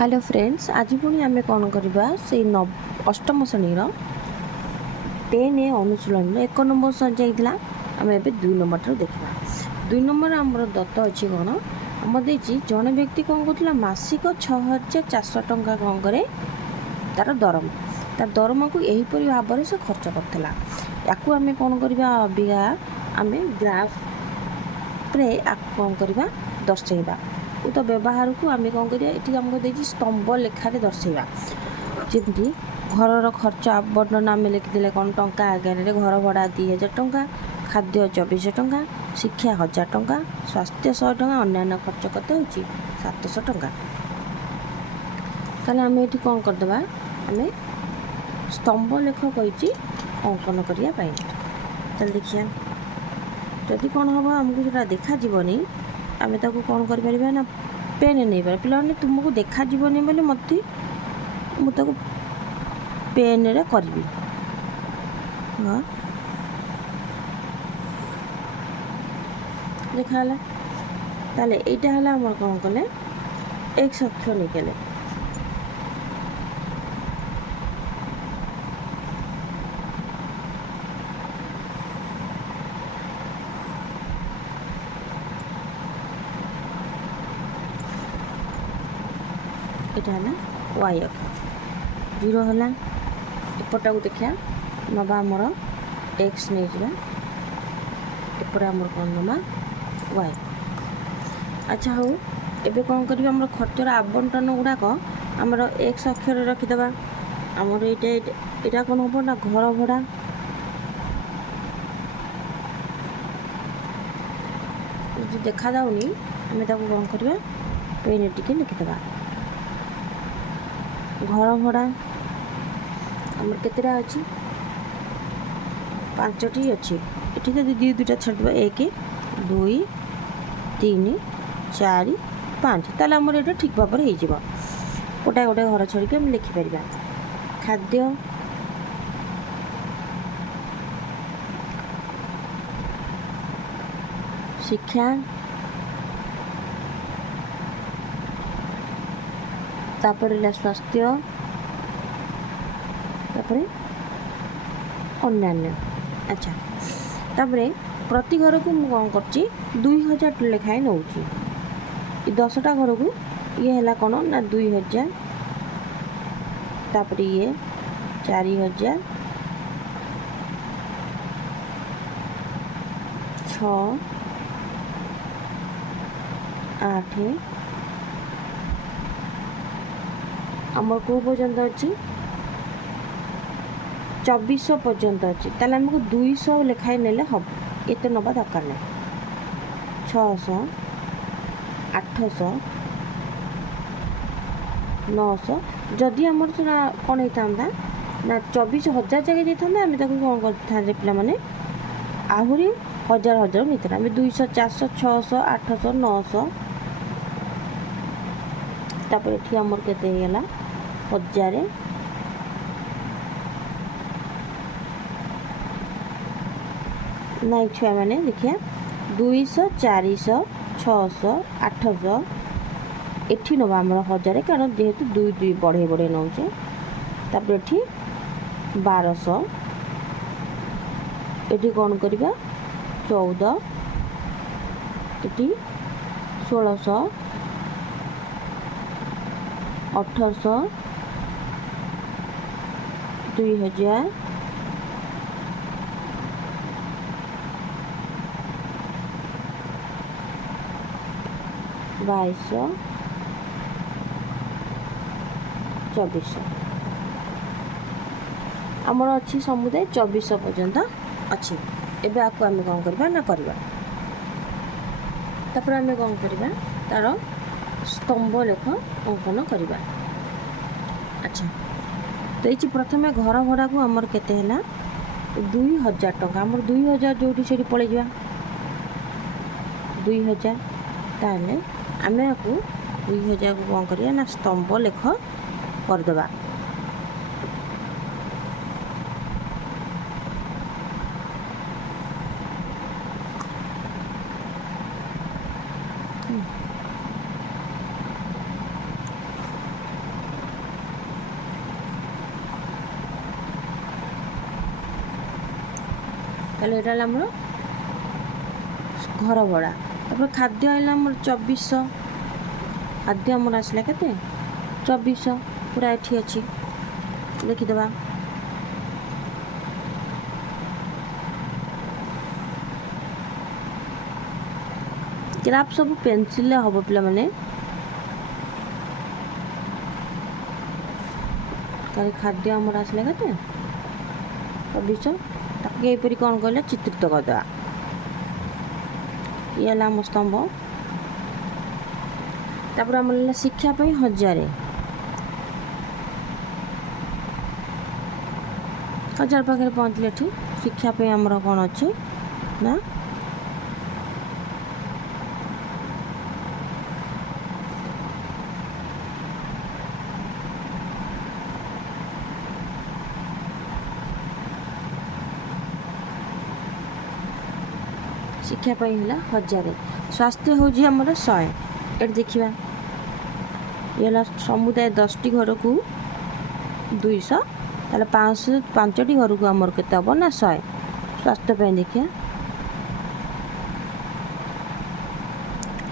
Hello friends, आज पुणी आम कौन करवा से अष्टम श्रेणी 10 अनुशीलन 1 नंबर सर जाइला आम ए 2 नंबर ठार देखा 2 नंबर आम दत्त अच्छी कौन आम दे जड़े व्यक्ति कौन कर मासिक 6400 टंका कौन करे तार दरमा को यहीपर भाव से खर्च करता या आम कौन करवा अबिका आम ग्राफ रे कौन करवा दर्शेवा तो व्यवहार को आम कौन करें आमको देखिए स्तंभ लेखार दर्शेवा जमी घर खर्च आबंटन आम लिखिदे कौन टंका आगे घर भड़ा 2000 टंका खाद्य 2400 टंका शिक्षा 1000 टंका स्वास्थ्य 100 टंका अन्य खर्च करते हो 700 टंका ताले आम ये कौन करदे आम स्तंभ लेख कही अंकन करने चल देखिए जदि कौन हम आमको जो देखाजी आम ताको कौन कर ना पेन नहीं पार पे तुमको देखाजी बोली मत मुझे पेन रे करी हाँ देखा ताले एटा है आम कौन कले एक्स अक्ष नहीं कले है वाई अक्ष 0 है एपटा को देखा नवा आमर एक्स नहीं जावा एपटे आमर कौन नमा वाई। अच्छा हो एबे कौन करिया आमर खर्चर आबंटन गुड़ाक आमर एक्स अक्षर रखीदे आमर यहाँ कौन हम ना घर भड़ा जो देखा जाऊनी आम कौन करवा पेन टिके लिखिदे घर भड़ा आम केतटा अच्छी 5टी अच्छी ये जब दुटा छाड़ 1 2 3 4 5 ताल आमर ये ठीक भाव में हो गोटाए गोटे घर छाड़ी आम लिखिपर खाद्य शिक्षा तापर स्वास्थ्य तापर अन्य। अच्छा तापर प्रति घर को मुझे कौन कर 2000 लेखाएं नौ 10टा घर को ये है कौन ना 2000 तापर ये 4000 6 8 आमर को पर्यंत अच्छी 2400 पर्यंत अच्छी ताले आमको 200 लेखाएं नेले हम एते नवा दरकार ना 600 800 900 जदि आमर कौन होता ना 24,000 जगह देता आम कौन करते पे आहरी 1000 नहीं आम 200 400 600 800 900 तापर ये आमर केते 1000 नाई छुआ मैंने देखिए 200 400 600 800 एठी नवा आमर 1000 कारण जेहेतु 2 2 बढ़े बढ़े नौचे तापर एठी 1200 एठी कौन करवा 14 एठी 1600 1800 2000 2200 2400 आमर अच्छी समुदाय 2400 पर्यंत अच्छी एबे आपको आम कौन करवा ना करवा तापर आम कौन करवा तार स्तंभ लेख अंकन करवा। अच्छा तो ये प्रथम घर भड़ा को आमर केते है 2000 टंका आमर 2000 जो से पलि जा 2000 ताले आम आपको 2000 को कौन करिया ना स्तंभ लेख करदे তাহলে এটা হলো ଆମର ଘର ଭଡ଼ା। ତାପରେ ଖାଦ୍ୟ ହେଲା ଆମର 2400। ଖାଦ୍ୟ ଆମର ଆସିଲା କେତେ 2400 ପୁରା ଏଠି ଅଛି ଲେଖିଦେବା। ଗ୍ରାଫ୍ ସବୁ ପେନସିଲ୍ରେ ହେବ ପିଲାମାନେ। ତାହେଲେ ଖାଦ୍ୟ ଆମର ଆସିଲା କେତେ 2400। ତାକୁ ଏହିପରି କ'ଣ କହିଲେ ଚିତ୍ରିତ କରିଦେବା। ଇଏ ହେଲା ଆମ ସ୍ତମ୍ଭ। ତାପରେ ଆମର ହେଲା ଶିକ୍ଷା ପାଇଁ 1000। 1000 ପାଖରେ ପହଞ୍ଚିଲେ ଏଠି ଶିକ୍ଷା ପାଇଁ ଆମର କ'ଣ ଅଛି ନା ଶିକ୍ଷା ପାଇଁ ହେଲା 1000। ସ୍ୱାସ୍ଥ୍ୟ ହେଉଛି ଆମର 100। ଏଠି ଦେଖିବା ଇଏ ହେଲା ସମୁଦାୟ 10ଟି ଘରକୁ 200। ତାହେଲେ 5ଟି ଘରକୁ ଆମର କେତେ ହେବ ନା 100। ସ୍ୱାସ୍ଥ୍ୟ ପାଇଁ ଦେଖିବା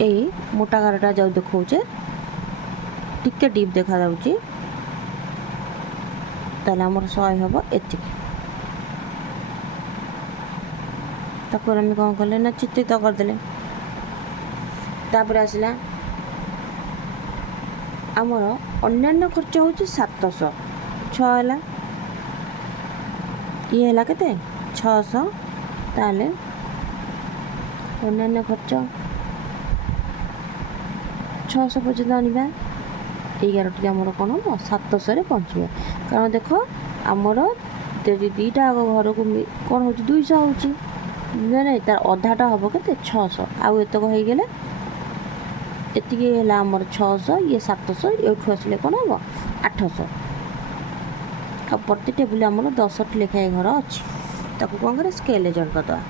ଏଇ ମୋଟା ଗାରଟା ଯାଉ ଦେଖାଉଛେ ଟିକେ ଡିପ୍ ଦେଖାଯାଉଛି। ତାହେଲେ ଆମର 100 ହେବ ଏତିକି। ତାକୁ ଆମେ କ'ଣ କଲେ ନା ଚିତ୍ରିତ କରିଦେଲେ। ତାପରେ ଆସିଲା ଆମର ଅନ୍ୟାନ୍ୟ ଖର୍ଚ୍ଚ ହେଉଛି 700। 6 ହେଲା ଇଏ ହେଲା କେତେ 600। ତାହେଲେ ଅନ୍ୟାନ୍ୟ ଖର୍ଚ୍ଚ 600 ପର୍ଯ୍ୟନ୍ତ ଆଣିବା। ଏଇ ଗାରଟି ଆମର କ'ଣ ହେବ 700ରେ ପହଞ୍ଚିବ। କାରଣ ଦେଖ ଆମର ଯଦି ଦୁଇଟା ଘରକୁ କ'ଣ ହେଉଛି 200 ହେଉଛି ନାଇଁ, ତାର ଅଧାଟା ହେବ କେତେ 600। ଆଉ ଏତକ ହେଇଗଲେ ଏତିକି ହେଲା ଆମର 600 ଇଏ 700। ଏଇଠୁ ଆସିଲେ କ'ଣ ହେବ 800। ଆଉ ପ୍ରତି ଟେବୁଲ ଆମର 10ଟି ଲେଖାଏଁ ଘର ଅଛି। ତାକୁ କ'ଣ କରିବା ସ୍କେଲ୍ରେ ଜଏଣ୍ଟ କରିଦେବା।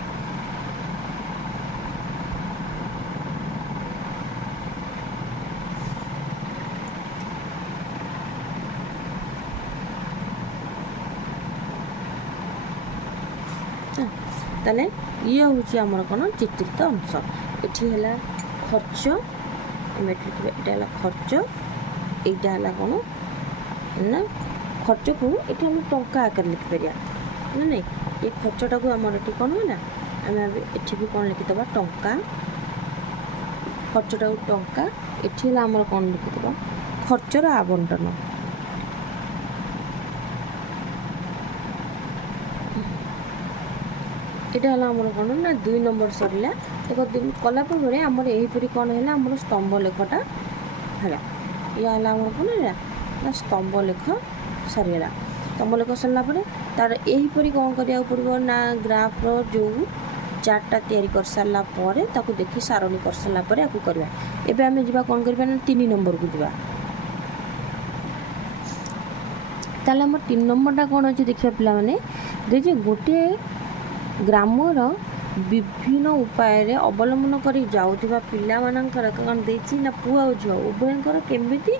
ତାହେଲେ ଇଏ ହେଉଛି ଆମର କ'ଣ ଚିତ୍ରିତ ଅଂଶ। ଏଠି ହେଲା ଖର୍ଚ୍ଚ। ଆମେ ଏଠି ଲେଖିବା ଏଇଟା ହେଲା ଖର୍ଚ୍ଚ। ଏଇଟା ହେଲା କ'ଣ ନା ଖର୍ଚ୍ଚକୁ ଏଠି ଆମେ ଟଙ୍କା ଆକାରରେ ଲେଖିପାରିବା ନା ନାଇଁ। ଏ ଖର୍ଚ୍ଚଟାକୁ ଆମର ଏଠି କ'ଣ ହେଲା ଆମେ ଏଠି ବି କ'ଣ ଲେଖିଦେବା ଟଙ୍କା। ଖର୍ଚ୍ଚଟାକୁ ଟଙ୍କା। ଏଠି ହେଲା ଆମର କ'ଣ ଲେଖିଦେବା ଖର୍ଚ୍ଚର ଆବଣ୍ଟନ। এটা হলো আমার কোণ না 2 নম্বর সরিলা। দেখো কলা পরে আমার এইপরি কোণ হলে আমার স্তম্ভ লেখটা হলা। ইয়া হলো আমার কোণ হলা না স্তম্ভ লেখ সরিগলা। স্তম্ভ লেখ সরলা পরে তার এইপরি কোণ করিয়া পড়ব না গ্রাফর যে চার্টটা তৈরি করে সারা পরে তাকে দেখি সারণী করে সারা পরে আকু করিবা। এবে আমি যা কোণ করিবা না 3 নম্বরକୁ যা। তাহলে আমার 3 নম্বরটা কোণ আছে দেখিবা পিলা মানে দেখি গোটে ଗ୍ରାମର ବିଭିନ୍ନ ଉପାୟରେ ଅବଲମ୍ବନ କରି ଯାଉଥିବା ପିଲାମାନଙ୍କର କ'ଣ ଦେଇଛି ନା ପୁଅ ଆଉ ଝିଅ ଉଭୟଙ୍କର କେମିତି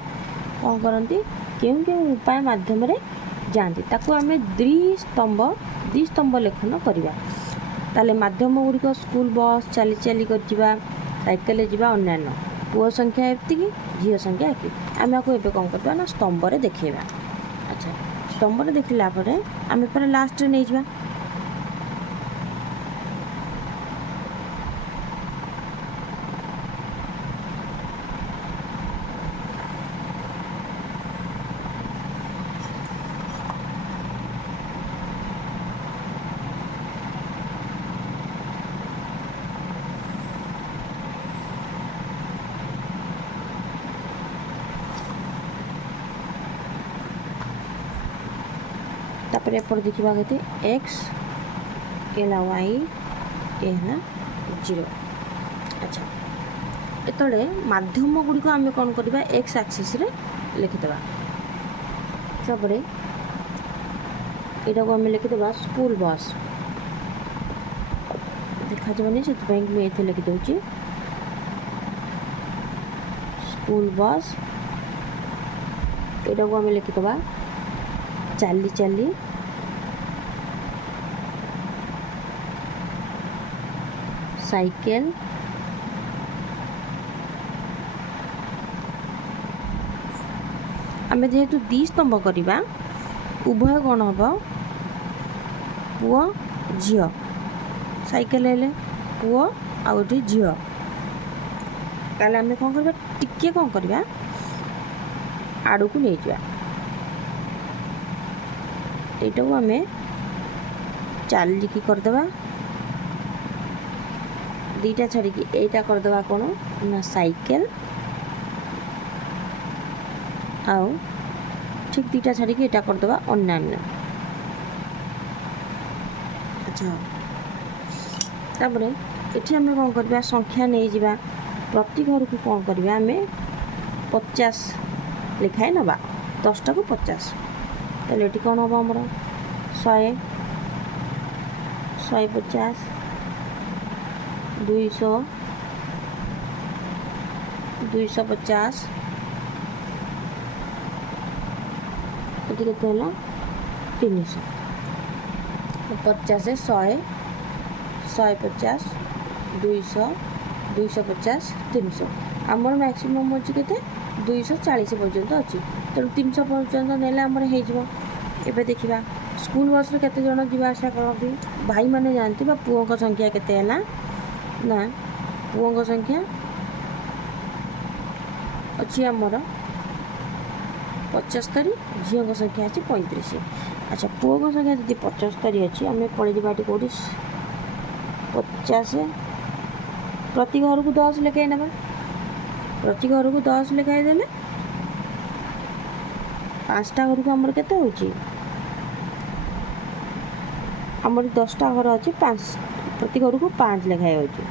କ'ଣ କରନ୍ତି କେଉଁ କେଉଁ ଉପାୟ ମାଧ୍ୟମରେ ଯାଆନ୍ତି ତାକୁ ଆମେ ଦ୍ୱିସ୍ତମ୍ଭ ଲେଖନ କରିବା। ତାହେଲେ ମାଧ୍ୟମ ଗୁଡ଼ିକ ସ୍କୁଲ ବସ୍ ଚାଲି ଚାଲି ଯିବା ସାଇକେଲରେ ଯିବା ଅନ୍ୟାନ୍ୟ। ପୁଅ ସଂଖ୍ୟା ଏତିକି ଝିଅ ସଂଖ୍ୟା ଏତିକି। ଆମେ ଆକୁ ଏବେ କ'ଣ କରିବା ନା ସ୍ତମ୍ଭରେ ଦେଖେଇବା। ଆଚ୍ଛା ସ୍ତମ୍ଭରେ ଦେଖିଲା ପରେ ଆମେ ପରେ ଲାଷ୍ଟରେ ନେଇଯିବା। ତାପରେ ଏପଟେ ଦେଖିବା କେତେ x ହେଲା y ଏ ହେଲା 0। ଆଚ୍ଛା ଏତେବେଳେ ମାଧ୍ୟମ ଗୁଡ଼ିକ ଆମେ କ'ଣ କରିବା x ଆକ୍ସିସ୍ରେ ଲେଖିଦେବା। ତାପରେ ଏଇଟାକୁ ଆମେ ଲେଖିଦେବା ସ୍କୁଲ ବସ୍। ଦେଖାଯିବନି ସେଥିପାଇଁ ମୁଁ ଏଇଠି ଲେଖିଦେଉଛି ସ୍କୁଲ ବସ୍। ଏଇଟାକୁ ଆମେ ଲେଖିଦେବା ଚାଲି ଚାଲି ସାଇକେଲ, ଆମେ ଯେହେତୁ ଦୁଇ ସ୍ତମ୍ଭ କରିବା ଉଭୟ କ'ଣ ହେବ ପୁଅ ଝିଅ, ସାଇକେଲ ହେଲେ ପୁଅ ଆଉ ଏଠି ଝିଅ, ତାହେଲେ ଆମେ କ'ଣ କରିବା ଟିକିଏ କ'ଣ କରିବା ଆଡ଼କୁ ନେଇଯିବା, ଏଇଟାକୁ ଆମେ ଚାଲିକି କରିଦେବା, ଦୁଇଟା ଛାଡ଼ିକି ଏଇଟା କରିଦେବା କ'ଣ ନା ସାଇକେଲ, ଆଉ ଠିକ୍ ଦୁଇଟା ଛାଡ଼ିକି ଏଇଟା କରିଦେବା ଅନ୍ୟାନ୍ୟ। ଆଚ୍ଛା, ତାପରେ ଏଠି ଆମେ କ'ଣ କରିବା ସଂଖ୍ୟା ନେଇଯିବା, ପ୍ରତି ଘରକୁ କ'ଣ କରିବା ଆମେ 50 ଲେଖାଏଁ ନେବା, 10ଟାକୁ 50, ତାହେଲେ ଏଠି କ'ଣ ହେବ ଆମର 100, 150, 200, 250, ଏଠି କେତେ ହେଲା 300, 50, 100, 150, 200, 250, 300, ଆମର ମ୍ୟାକ୍ସିମମ୍ ଅଛି କେତେ 240 ପର୍ଯ୍ୟନ୍ତ ଅଛି, ତେଣୁ 300 ପର୍ଯ୍ୟନ୍ତ ନେଲେ ଆମର ହେଇଯିବ। ଏବେ ଦେଖିବା ସ୍କୁଲ ବସ୍ରେ କେତେ ଜଣ ଯିବା ଆସିବା କରନ୍ତି, ଭାଇମାନେ ଯାଆନ୍ତି ବା ପୁଅଙ୍କ ସଂଖ୍ୟା କେତେ ହେଲା ନା ପୁଅଙ୍କ ସଂଖ୍ୟା ଅଛି ଆମର 75, ଝିଅଙ୍କ ସଂଖ୍ୟା ଅଛି 35। ଆଚ୍ଛା, ପୁଅଙ୍କ ସଂଖ୍ୟା ଯଦି 75 ଅଛି ଆମେ ପଳେଇଯିବା ଏଠି କେଉଁଠି 50, ପ୍ରତି ଘରକୁ 10 ଲେଖାଏଁ ନେବା, ପ୍ରତି ଘରକୁ 10 ଲେଖାଏଁ ଦେଲେ 5ଟା ଘରକୁ ଆମର କେତେ ହେଉଛି, ଆମର 10ଟା ଘର ଅଛି, ପ୍ରତି ଘରକୁ 5 ଲେଖାଏଁ ହେଉଛି,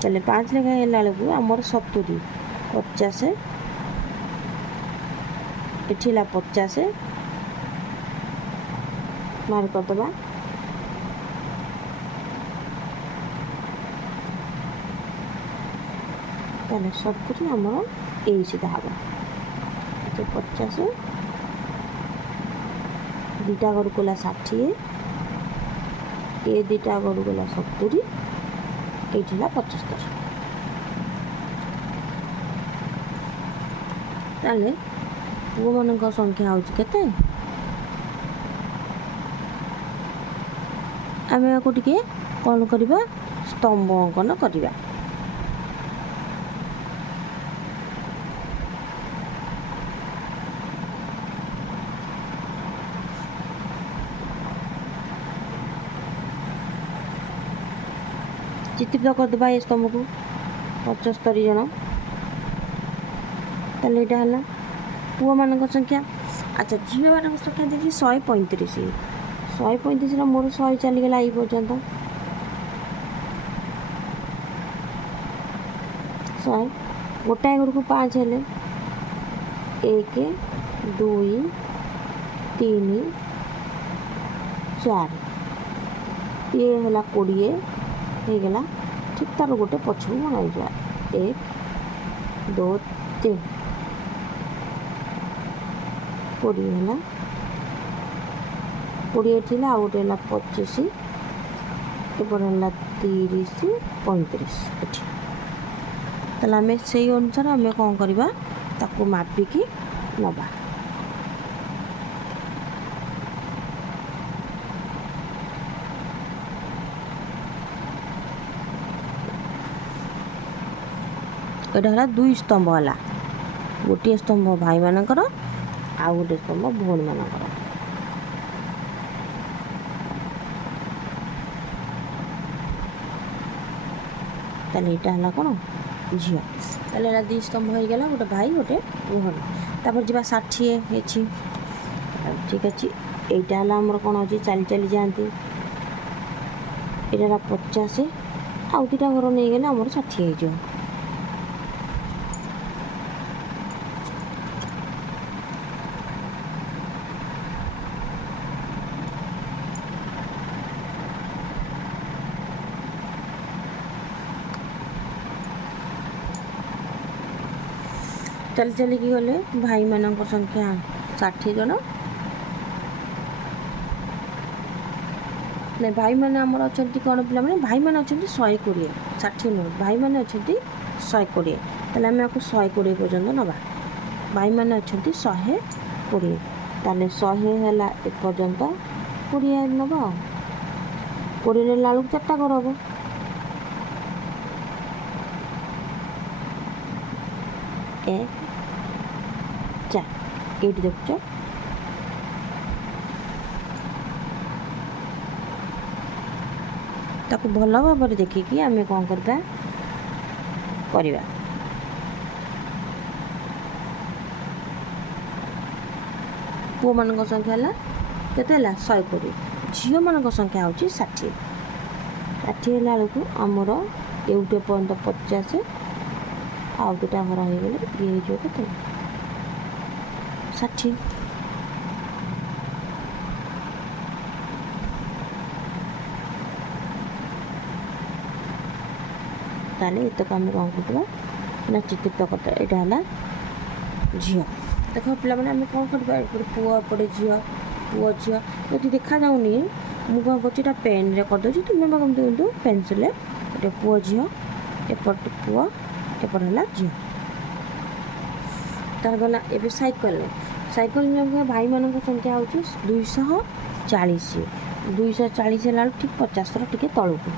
ତାହେଲେ 5 ଲେଖାଏଁ ହେଲା ବେଳକୁ ଆମର 70, 50, ଏଠି ହେଲା 50 ମାର୍କ କରିଦେବା, ତାହେଲେ 70 ଆମର ଏଇ ସିଧା ହେବ, 50, ଦୁଇଟା ଘରକୁ ହେଲା 60, ଏ ଦୁଇଟା ଘରକୁ ହେଲା 70, ଏଇଠି ହେଲା 75, ତାହେଲେ ପୁଅମାନଙ୍କ ସଂଖ୍ୟା ହେଉଛି କେତେ, ଆମେ ୟାକୁ ଟିକେ କ'ଣ କରିବା ସ୍ତମ୍ଭ ଅଙ୍କନ କରିବା, ଚିତ୍ରିତ କରିଦେବା ଏ ସ୍ତମ୍ଭକୁ 75 ଜଣ, ତାହେଲେ ଏଇଟା ହେଲା ପୁଅମାନଙ୍କ ସଂଖ୍ୟା। ଆଚ୍ଛା, ଝିଅମାନଙ୍କ ସଂଖ୍ୟା ଦେଇଛି 135, 135ର ମୋର 100 ଚାଲିଗଲା ଏଇ ପର୍ଯ୍ୟନ୍ତ, 100, ଗୋଟାଏ ଘରକୁ 5 ହେଲେ 1, 2, 3, 4, ଇଏ ହେଲା 20 ହେଇଗଲା, ଠିକ୍ ତାର ଗୋଟେ ପଛକୁ ବଣାଇଯିବା 1, 2, 3, 20 ହେଲା, 20 ଥିଲା, ଆଉ ଗୋଟେ ହେଲା 25, ଏପଟେ ହେଲା 30, 35 ଏଠି, ତାହେଲେ ଆମେ ସେଇ ଅନୁସାରେ ଆମେ କ'ଣ କରିବା ତାକୁ ମାପିକି ନେବା। ଏଇଟା ହେଲା 2 ସ୍ତମ୍ଭ ହେଲା, ଗୋଟିଏ ସ୍ତମ୍ଭ ଭାଇମାନଙ୍କର ଆଉ ଗୋଟେ ସ୍ତମ୍ଭ ଭଉଣୀମାନଙ୍କର, ତାହେଲେ ଏଇଟା ହେଲା କ'ଣ ଝିଅ, ତାହେଲେ ଏଇଟା 2 ସ୍ତମ୍ଭ ହେଇଗଲା, ଗୋଟେ ଭାଇ ଗୋଟେ ଭଉଣୀ। ତାପରେ ଯିବା 60 ହେଇଛି, ଠିକ୍ ଅଛି, ଏଇଟା ହେଲା ଆମର କ'ଣ ଅଛି ଚାଲି ଚାଲି ଯାଆନ୍ତି, ଏଇଟା ହେଲା 50, ଆଉ ଦୁଇଟା ଘର ନେଇଗଲେ ଆମର 60 ହେଇଯିବ, ଚାଲି ଚାଲିକି ଗଲେ ଭାଇମାନଙ୍କ ସଂଖ୍ୟା 60 ଜଣ, ନା ଭାଇମାନେ ଆମର ଅଛନ୍ତି କ'ଣ ପିଲାମାନେ, ଭାଇମାନେ ଅଛନ୍ତି 120, 60 ନୁହଁ, ଭାଇମାନେ ଅଛନ୍ତି 120। ତାହେଲେ ଆମେ ଆକୁ 120 ପର୍ଯ୍ୟନ୍ତ ନେବା। ଭାଇମାନେ ଅଛନ୍ତି 120, ତାହେଲେ 100 ହେଲା ଏପର୍ଯ୍ୟନ୍ତ 20 ନେବା ଆଉ। 20 ନେଲା ବେଳକୁ 4ଟା ଘର ହେବ। ଏକ 4 ଏଇଠି ଦେଖୁଛ। ତାକୁ ଭଲ ଭାବରେ ଦେଖିକି ଆମେ କ'ଣ କରିବା, ପୁଅମାନଙ୍କ ସଂଖ୍ୟା ହେଲା କେତେ ହେଲା 120, ଝିଅମାନଙ୍କ ସଂଖ୍ୟା ହେଉଛି 60। 60 ହେଲା ବେଳକୁ ଆମର ଏଉଟେ ପର୍ଯ୍ୟନ୍ତ 50, ଆଉ ଦୁଇଟା ଘର ହେଇଗଲେ ଇଏ ହେଇଯିବ କେତେ 60। ତାହେଲେ ଏତକ ଆମେ କ'ଣ କରିବା ନା ଚିତ୍ରିତ କରିଦେବା। ଏଇଟା ହେଲା ଝିଅ। ଦେଖ ପିଲାମାନେ ଆମେ କ'ଣ କରିବା, ଏପଟେ ପୁଅ ଏପଟେ ଝିଅ, ପୁଅ ଝିଅ ଯଦି ଦେଖାଯାଉନି ମୁଁ କ'ଣ କରୁଛି ଏଇଟା ପେନ୍ରେ କରିଦେଉଛି, ତୁମେ କିନ୍ତୁ ପେନ୍ସିଲ୍ରେ ଗୋଟେ ପୁଅ ଝିଅ, ଏପଟେ ପୁଅ ଏପଟେ ହେଲା ଝିଅ। ତାର ଗଲା ଏବେ ସାଇକେଲ ଭାଇମାନଙ୍କ ସଂଖ୍ୟା ହେଉଛି 240। 240 ହେଲା ବେଳକୁ ଠିକ୍ 50ର ଟିକେ ତଳକୁ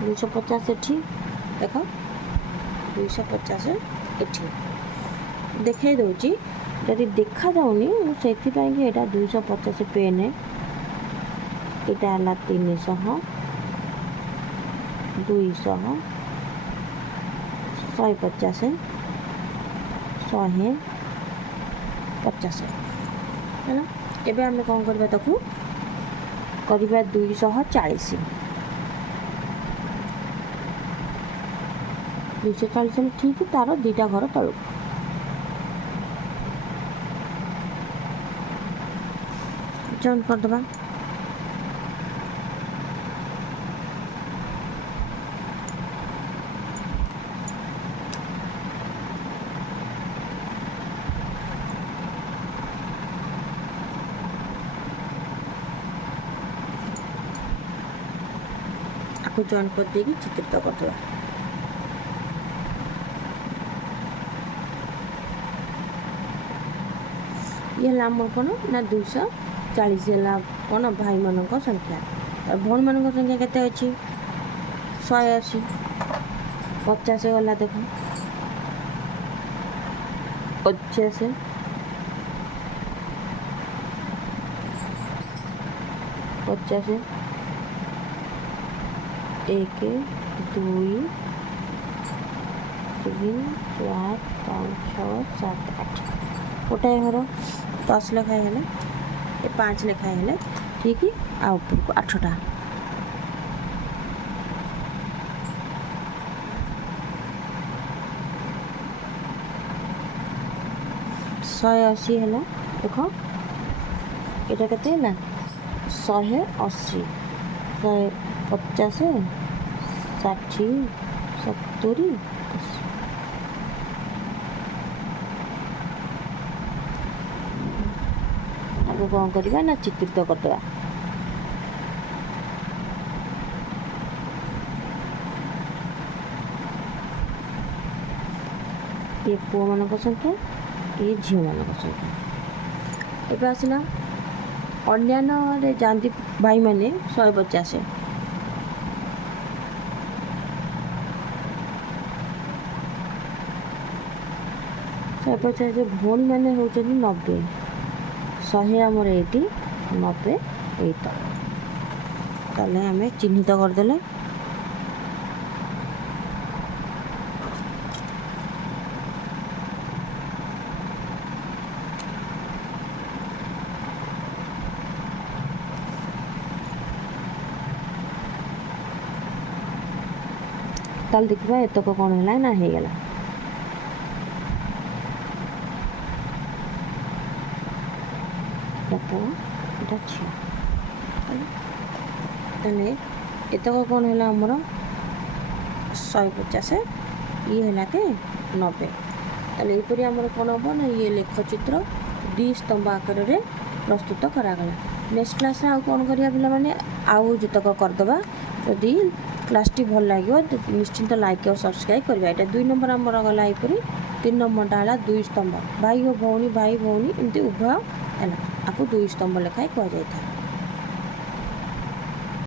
250 ଏଠି ଦେଖ, 250 ଏଠି ଦେଖାଇ ଦେଉଛି। ଯଦି ଦେଖାଯାଉନି ମୁଁ ସେଥିପାଇଁକି ଏଇଟା 250 ପେନ୍, ଏଇଟା ହେଲା 300, 200, 150, 150 ହେଲା। ଏବେ ଆମେ କ'ଣ କରିବା, ତାକୁ କରିବା 240। 240 ହେଲେ ଠିକ୍ ତାର 2ଟା ଘର ତଳକୁ। ଜଏଣ୍ଟ କରିଦେବା। ଆକୁ ଜଏଣ୍ଟ କରିଦେଇକି ଚିତ୍ରିତ କରିଦେବା। ଇଏ ହେଲା ଆମର କ'ଣ ନା 240 ହେଲା କ'ଣ ଭାଇମାନଙ୍କ ସଂଖ୍ୟା। ଆଉ ଭଉଣୀମାନଙ୍କ ସଂଖ୍ୟା କେତେ ଅଛି 180। 50 ଗଲା ଦେଖ, 50, 50, 1, 2, 3, 4, 5, 6, 7, 8 ଗୋଟାଏ ଘର 10 ଲେଖାଏଁ ହେଲେ, 5 ଲେଖାଏଁ ହେଲେ ଠିକ୍। ଆଉ ଉପରକୁ 8ଟା। ଶହେ 80 ହେଲା ଦେଖ, ଏଇଟା କେତେ ହେଲା 180, 150, 60, 70, 80। ଆକୁ କ'ଣ କରିବା ନା ଚିତ୍ରିତ କରିଦେବା। ଇଏ ପୁଅମାନଙ୍କ ସଂଖ୍ୟା, ଇଏ ଝିଅମାନଙ୍କ ସଂଖ୍ୟା। ଏବେ ଆସିଲା ଅନ୍ୟାନ୍ୟରେ ଯାଆନ୍ତି ଭାଇମାନେ 150। 150 ଭଉଣୀମାନେ ହେଉଛନ୍ତି 90। 100 ଆମର ଏଇଠି, 90 ଏଇ ତଳ। ତାହେଲେ ଆମେ ଚିହ୍ନିତ କରିଦେଲେ। ତାହେଲେ ଦେଖିବା ଏତକ କ'ଣ ହେଲା ନା ହେଇଗଲା। ଏଇଟା ଝିଅ। ତାହେଲେ ଏତକ କ'ଣ ହେଲା ଆମର 150, ଇଏ ହେଲା କେ 90। ତାହେଲେ ଏହିପରି ଆମର କ'ଣ ହେବ ନା ଇଏ ଲେଖଚିତ୍ର द्विस्तंभ आकार में प्रस्तुत करागला। नेक्स्ट क्लास आउ कौन करिया पिलामाने आउ जतक करदबा। जदि क्लासटी भल लगे तो निश्चिंत लाइक और सब्सक्राइब करवा। यहाँ 2 नंबर आमर गला यपरी 3 नंबरटा है 2 स्तंभ भाई और भौणी एमती उभय है आपको 2 स्तंभ लेखाएं कहुई।